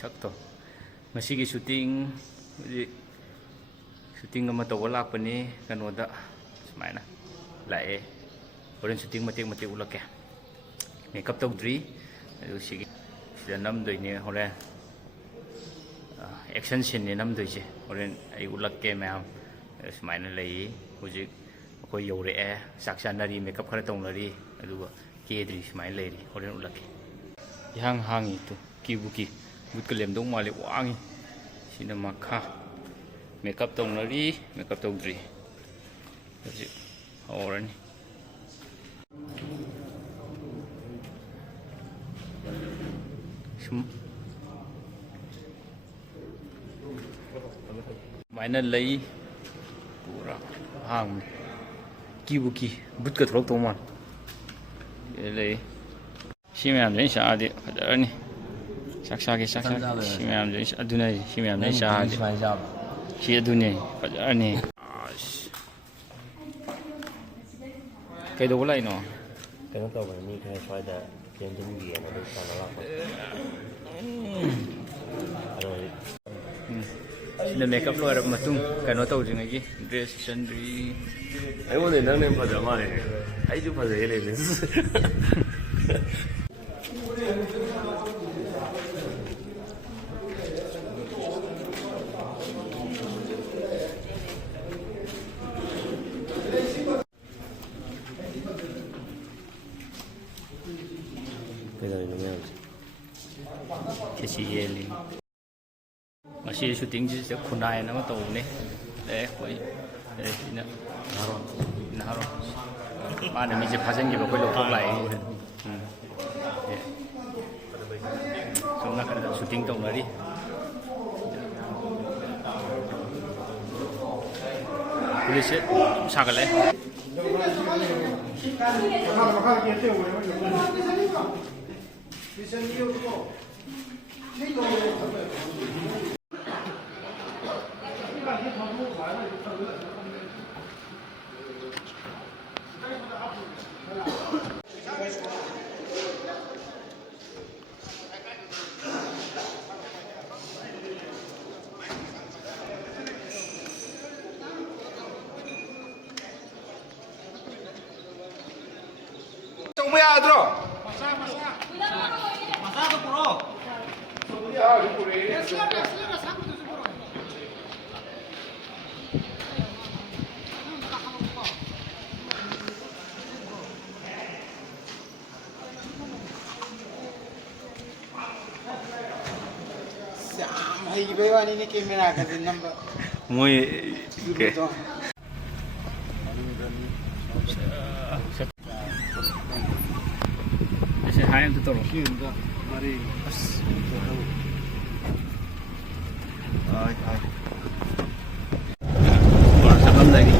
ꯁꯛꯇꯣ ꯉꯁꯤꯒꯤ ꯁꯨꯇꯤꯡ ꯑꯃ ꯇꯧꯕ ꯂꯥꯛꯄꯅꯤ ꯀꯩꯅꯣꯗ ꯁꯨꯃꯥꯏꯅ ꯂꯥꯛꯑꯦ ꯍꯣꯔꯦꯟ ꯁꯨꯇꯤꯡ ꯃꯇꯦꯛ ꯎꯠꯂꯛꯀꯦ ꯃꯦꯀꯞ ꯇꯧꯗ꯭ꯔꯤ ꯑꯗꯨ ꯁꯤꯗ ꯅꯝꯗꯣꯏꯅꯦ ꯍꯣꯔꯦꯟ ꯑꯦꯛꯁꯟ ꯁꯤꯟꯅꯦ ꯅꯝꯗꯣꯏꯁꯦ ꯍꯣꯔꯦꯟ ꯑꯩ ꯎꯠꯂꯛꯀꯦ ꯃꯌꯥꯝ ꯁꯨꯃꯥꯏꯅ ꯂꯩ ꯍꯧꯖꯤꯛ ꯑꯩꯈꯣꯏ ꯌꯧꯔꯛꯑꯦ ꯆꯥꯛ ꯆꯥꯅꯔꯤ ꯃꯦꯀꯞ ꯈꯔ ꯇꯧꯅꯔꯤ ꯑꯗꯨꯒ ꯀꯦꯗ꯭ꯔꯤ ꯁꯨꯃꯥꯏꯅ ꯂꯩꯔꯤ ꯍꯣꯔꯦꯟ ꯎꯠꯂꯛꯀꯦ ꯏꯍꯥꯡ ꯍꯥꯡꯉꯤ ꯇꯨ ꯀꯤꯕꯨ ꯀꯤ ꯕꯨꯠꯀ ꯂꯦꯝꯗꯧ ꯃꯥꯜꯂꯤ ꯋꯥꯡꯉꯤ ꯁꯤꯅ ꯃꯈꯥ ꯃꯦꯀꯞ ꯇꯧꯅꯔꯤ ꯃꯦꯀꯞ ꯇꯧꯗ꯭ꯔꯤ ꯍꯧꯖꯤꯛ ꯍꯧꯔꯅꯤ ꯁꯨꯃꯥꯏꯅ ꯂꯩ ꯄꯨꯔꯥ ꯍꯥꯡꯕꯅꯤ ꯀꯤꯕꯨ ꯀꯤ ꯕꯨꯠꯀ ꯊꯣꯛꯂꯛꯇꯧ ꯃꯥꯜꯂꯤ ꯂꯩ ꯁꯤ ꯃꯌꯥꯝꯁꯦ ꯑꯩꯅ ꯆꯥꯔꯗꯤ ꯐꯖꯔꯅꯤ ꯆꯥꯛ ꯆꯥꯒꯦ ꯁꯤ ꯃꯌꯥꯝꯁꯦ ꯑꯗꯨꯅ ꯁꯤ ꯃꯌꯥꯝꯁꯦ ꯑꯩ ꯆꯥꯔꯗꯤ ꯁꯤ ꯑꯗꯨꯅꯦ ꯐꯖꯔꯅꯤ ꯀꯩꯗꯧꯕ ꯂꯥꯛꯏꯅꯣ ꯀꯩꯅꯣ ꯇꯧꯕꯅꯤ ꯃꯤ ꯈꯔ ꯁ꯭ꯋꯥꯏꯗ ꯆꯦꯟꯁꯤꯟꯈꯤꯑꯅ ꯑꯗꯨ ꯇꯧꯅ ꯂꯥꯛꯄ ꯁꯤꯅ ꯃꯦꯀꯞ ꯂꯣꯏꯔꯕ ꯃꯇꯨꯡ ꯀꯩꯅꯣ ꯇꯧꯗ꯭ꯔꯤꯉꯩꯒꯤ ꯗ꯭ꯔꯦꯁ ꯆꯟꯗ꯭ꯔꯤ ꯑꯩꯉꯣꯟꯗ ꯅꯪꯅ ꯐꯖ ꯃꯥꯜꯂꯦ ꯑꯩꯁꯨ ꯐꯖꯩ ꯂꯩꯕ ꯀꯩꯗꯧꯔꯤꯅꯣ ꯃꯌꯥꯝꯁꯦ ꯈꯦꯆꯤ ꯌꯦꯜꯂꯤ ꯉꯁꯤ ꯁꯨꯇꯤꯡꯁꯤꯗ ꯈꯨꯟꯅꯥꯏ ꯑꯃ ꯇꯧꯕꯅꯦ ꯑꯩꯈꯣꯏ ꯁꯤꯅ ꯅꯍꯥꯔꯣꯟ ꯃꯥꯅ ꯃꯤꯁꯦ ꯐꯥꯖꯤꯟꯈꯤꯕ ꯑꯩꯈꯣꯏ ꯂꯧꯊꯣꯛ ꯂꯥꯛꯑꯦ ꯁꯣꯝ ꯅꯥꯀꯟꯗ ꯁꯨꯇꯤꯡ ꯇꯧꯅꯔꯤ ꯄꯨꯂꯤꯁꯁꯦ ꯁꯥꯒꯠꯂꯦ ꯇꯧꯕ ꯌꯥꯗ꯭ꯔꯣ? ꯃꯆꯥꯗꯣ ꯄꯨꯔꯛꯑꯣ. ꯌꯥꯝ ꯍꯩꯕꯩ ꯋꯥꯅꯤꯅꯦ ꯀꯦꯃꯦꯔꯥꯒꯗꯤ ꯅꯝꯕ. ꯃꯣꯏ ꯁꯦ ꯍꯥꯏ ꯑꯝꯇ ꯇꯧꯔꯣ. ꯑꯁ ꯆꯠꯂꯝꯗꯥꯏꯒꯤ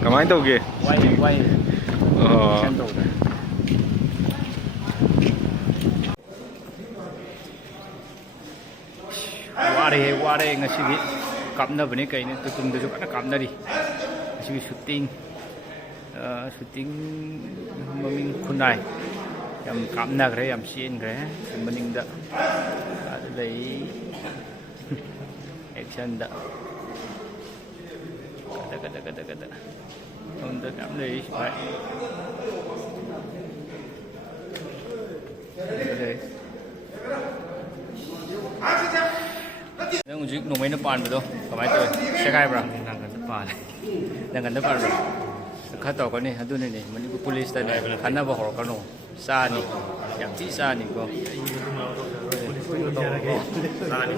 Kamai tau ge? Why? Oh. Action tꯧꯗ꯭ꯔꯦ. Ware ngasigi kapnabane kaine tutumdaju kana kapnari. Ngasigi shooting maming khunai. Yam kapnagre yam siengre maningda. Adai action da. Kata. Untuk kapnai bai. Nang ujik nomai na pan bedo, kamai tu, sekai bra, nangan na pan bra. Kata ko ni, adu ni, mani ko police ta ni, kana ba hor kano, sa ni, yang ti sa ni ko. Sa ni.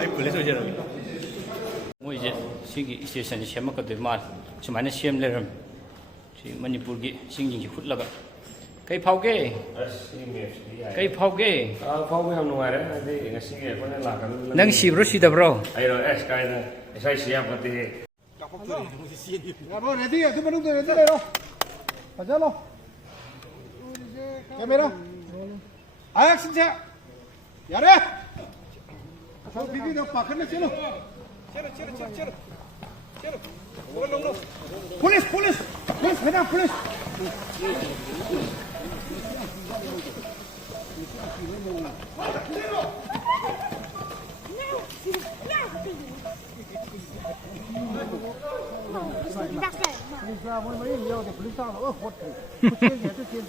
Ay police ho jara. Mo je, sigi station ni sema ka de mal, semana sem le ram. Si Manipur gi singjing ji khut laga. Kai phau ge? Kai phau ge? Phao với hầm ngoài đấy, thì ngày xưa có nên là cái Nang sibro si da bro. ai rồi cái này sai xia một tí Ya bro, ready ya, tu belum tu ready lo. Aja lo. Kamera. Action ya. Ya re. Asal bibi dah pakai ni celo. Celo. Police. Heda police.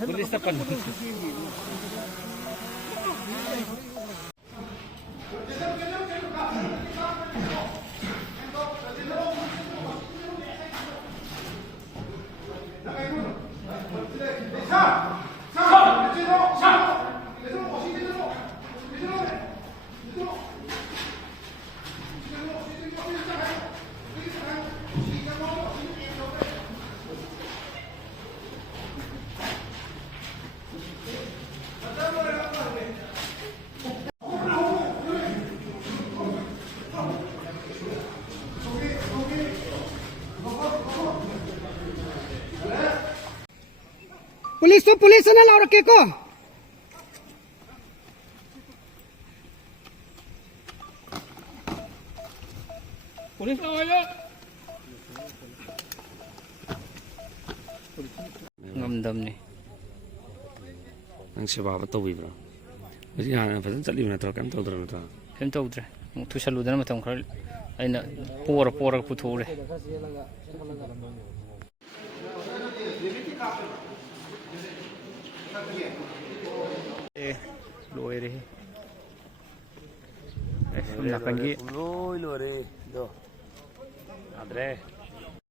Police tapan. Police ना लाओ रखे को police लाओ या Ngamdam ni. Nang siapa apa tahu ibra. Jadi hanya pasal cari mana terus kan tahu terus tu. Kem tawdre. Tu saludana matam khar aina por puthore. Loire. Nakangi. Loi loi do. Adre.